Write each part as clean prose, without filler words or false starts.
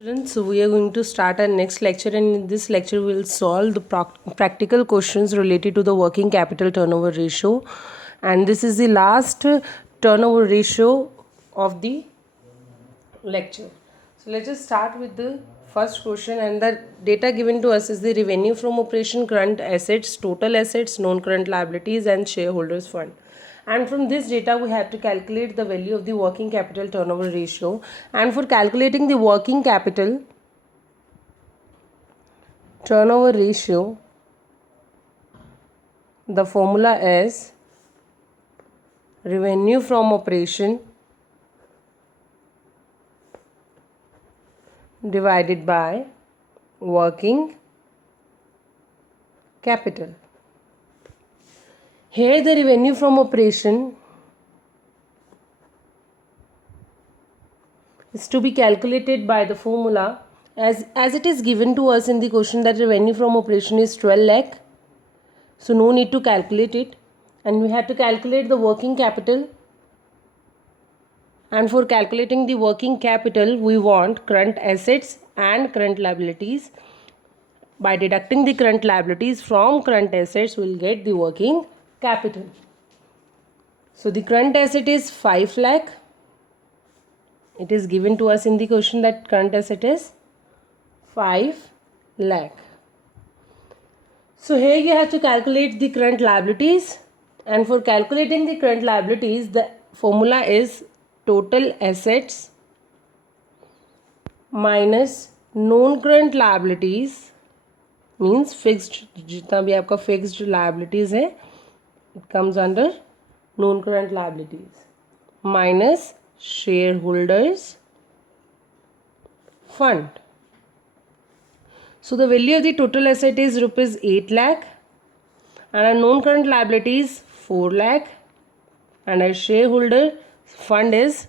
Students, so we are going to start our next lecture, and in this lecture we will solve the practical questions related to the working capital turnover ratio, and this is the last turnover ratio of the lecture. So let's just start with the first question, and the data given to us is the revenue from operation, current assets, total assets, non-current liabilities, and shareholders fund. And from this data we have to calculate the value of the working capital turnover ratio. And for calculating the working capital turnover ratio, the formula is revenue from operation divided by working capital. Here the revenue from operation is to be calculated by the formula as it is given to us in the question that revenue from operation is 12 lakh. So no need to calculate it, and we have to calculate the working capital. And for calculating the working capital, we want current assets and current liabilities. By deducting the current liabilities from current assets, we will get the working capital. So the current asset is 5 lakh. It is given to us in the question that current asset is 5 lakh. So here you have to calculate the current liabilities, and for calculating the current liabilities, the formula is total assets minus non current liabilities, means fixed, जितना भी आपका fixed liabilities है, it comes under non current liabilities, minus shareholders fund. So the value of the total asset is rupees 8 lakh, and our non current liabilities 4 lakh, and our shareholder fund is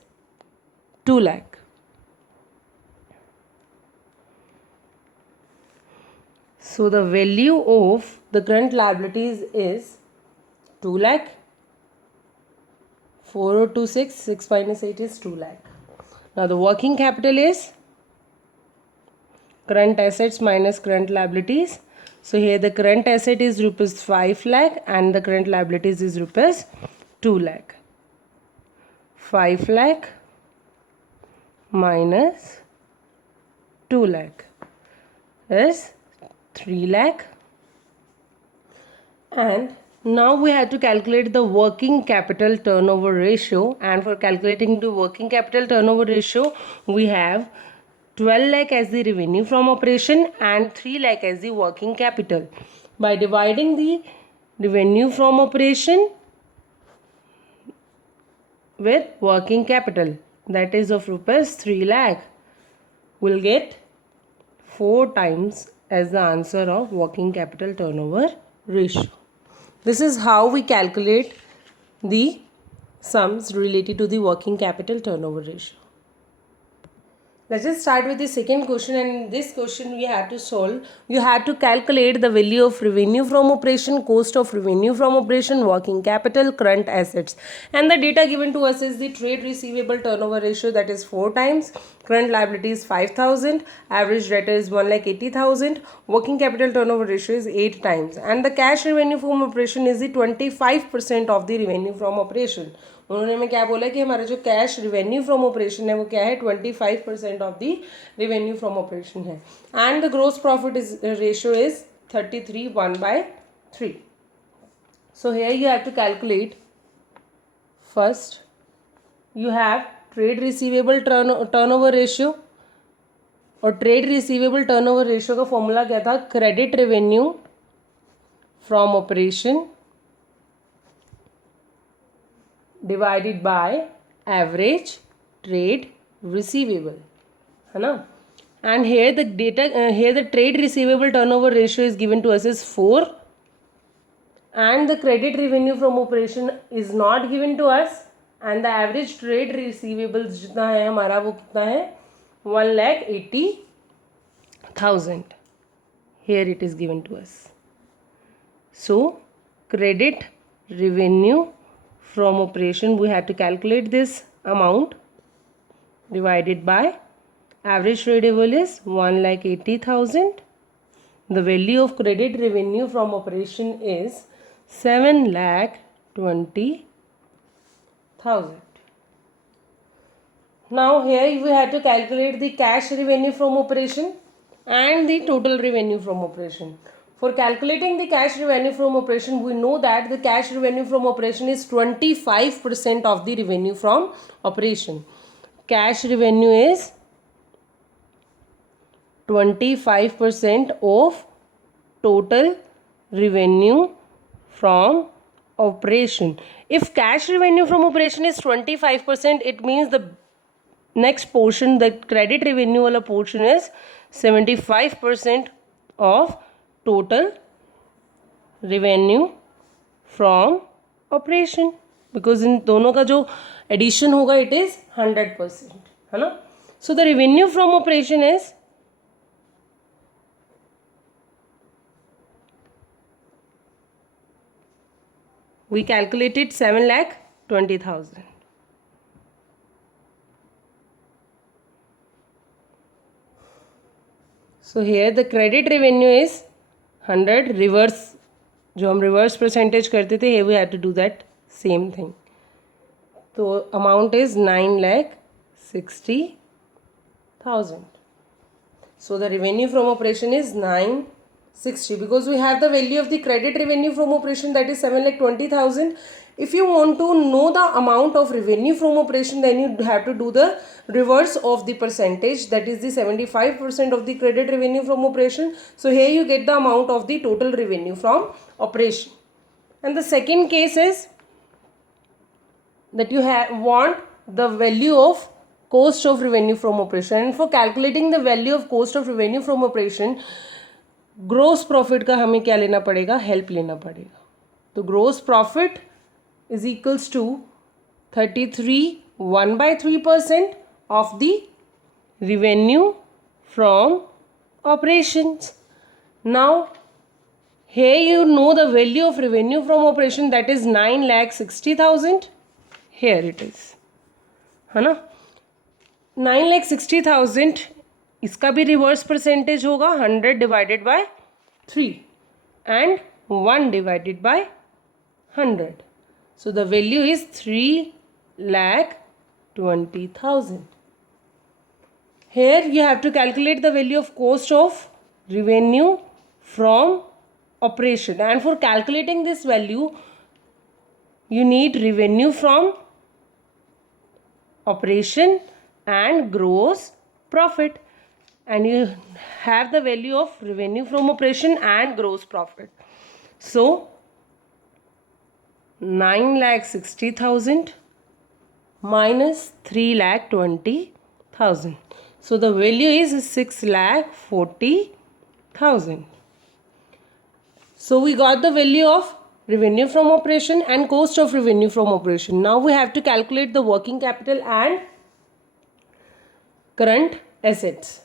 2 lakh. So the value of the current liabilities is 2 lakh. 4026, 6 minus 8 is 2 lakh. Now the working capital is current assets minus current liabilities. So here the current asset is rupees 5 lakh and the current liabilities is rupees 2 lakh. 5 lakh minus 2 lakh is 3 lakh. And now we have to calculate the working capital turnover ratio, and for calculating the working capital turnover ratio, we have 12 lakh as the revenue from operation and 3 lakh as the working capital. By dividing the revenue from operation with working capital, that is of rupees 3 lakh, we'll get 4 times as the answer of working capital turnover ratio. This is how we calculate the sums related to the working capital turnover ratio. Let's just start with the second question, and in this question we have to solve. You have to calculate the value of revenue from operation, cost of revenue from operation, working capital, current assets. And the data given to us is the trade receivable turnover ratio, that is 4 times, current liability is 5,000, average debtor is 1,80,000, working capital turnover ratio is 8 times, and the cash revenue from operation is the 25% of the revenue from operation. उन्होंने हमें क्या बोला कि हमारा जो cash revenue from operation है वो क्या है 25% of the revenue from operation है, and the gross profit is ratio is 33:1/3. So here you have to calculate. First you have trade receivable turnover ratio, और ट्रेड रिसीवेबल टर्नओवर रेशियो का formula क्या था, credit revenue from operation divided by average trade receivable, है ना. And here the data, here the trade receivable turnover ratio is given to us as 4, and the credit revenue from operation is not given to us, and the average trade receivables जितना है हमारा वो कितना है 1,80,000. Here it is given to us. So credit revenue from operation, we have to calculate this amount divided by Average tradable is 1,80,000. The value of credit revenue from operation is 7,20,000. Now here we have to calculate the cash revenue from operation and the total revenue from operation. For calculating the cash revenue from operation, we know that the cash revenue from operation is 25% of the revenue from operation. Cash revenue is 25% of total revenue from operation. If cash revenue from operation is 25%, it means the next portion, the credit revenue wala portion is 75% of total revenue from operation, because इन दोनों का जो addition होगा it is 100%, है ना. So the revenue from operation is we calculated 7,20,000. So here the credit revenue is 100. Reverse, जो हम reverse percentage करते थे, here we have to do that same thing. So amount is 9,60,000. So the revenue from operation is 960, because we have the value of the credit revenue from operation, that is 7,20,000. If you want to know the amount of revenue from operation, then you have to do the reverse of the percentage, that is the 75% of the credit revenue from operation. So here you get the amount of the total revenue from operation. And the second case is that you want the value of cost of revenue from operation, and for calculating the value of cost of revenue from operation, gross profit का हमें क्या लेना पड़ेगा, help लेना पड़ेगा. तो gross profit is equals to 33 1/3% of the revenue from operations. Now here you know the value of revenue from operation, that is 9,60,000. Here it is, है ना. 9,60,000, इसका भी रिवर्स परसेंटेज होगा 100 divided by 3 and 1 divided by 100. So the value is 3,20,000. Here you have to calculate the value of cost of revenue from operation, and for calculating this value you need revenue from operation and gross profit, and you have the value of revenue from operation and gross profit. So 9,60,000 minus 3,20,000. So the value is 6,40,000. So we got the value of revenue from operation and cost of revenue from operation. Now we have to calculate the working capital and current assets.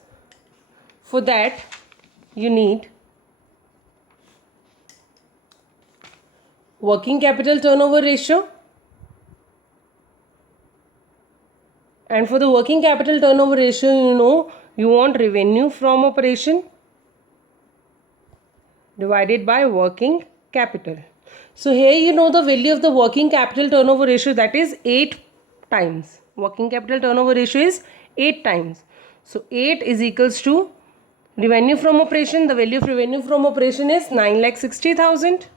For that you need working capital turnover ratio, and for the working capital turnover ratio, you know you want revenue from operation divided by working capital. So here you know the value of the working capital turnover ratio, that is 8 times. Working capital turnover ratio is 8 times. So 8 is equals to revenue from operation. The value of revenue from operation is 9,60,000.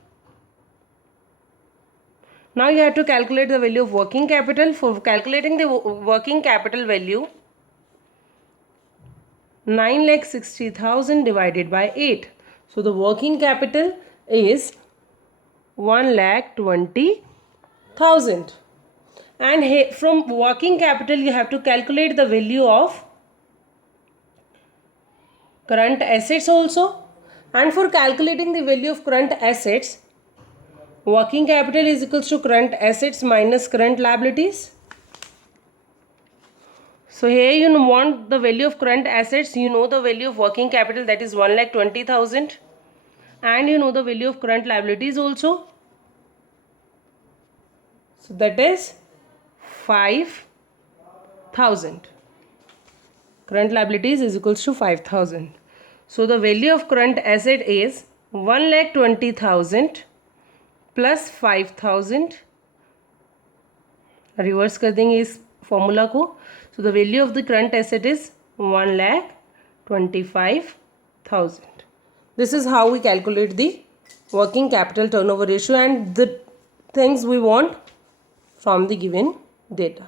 Now you have to calculate the value of working capital. For calculating the working capital value, 9,60,000 divided by 8. So the working capital is 1,20,000. And from working capital you have to calculate the value of current assets also. And for calculating the value of current assets, working capital is equals to current assets minus current liabilities. So here you want the value of current assets, you know the value of working capital, that is 1,20,000, and you know the value of current liabilities also. So that is 5,000. Current liabilities is equals to 5,000. So the value of current asset is 1,20,000 plus 5,000. Reverse कर देंगे इस formula को. So the value of the current asset is 1,25,000. This is how we calculate the working capital turnover ratio and the things we want from the given data.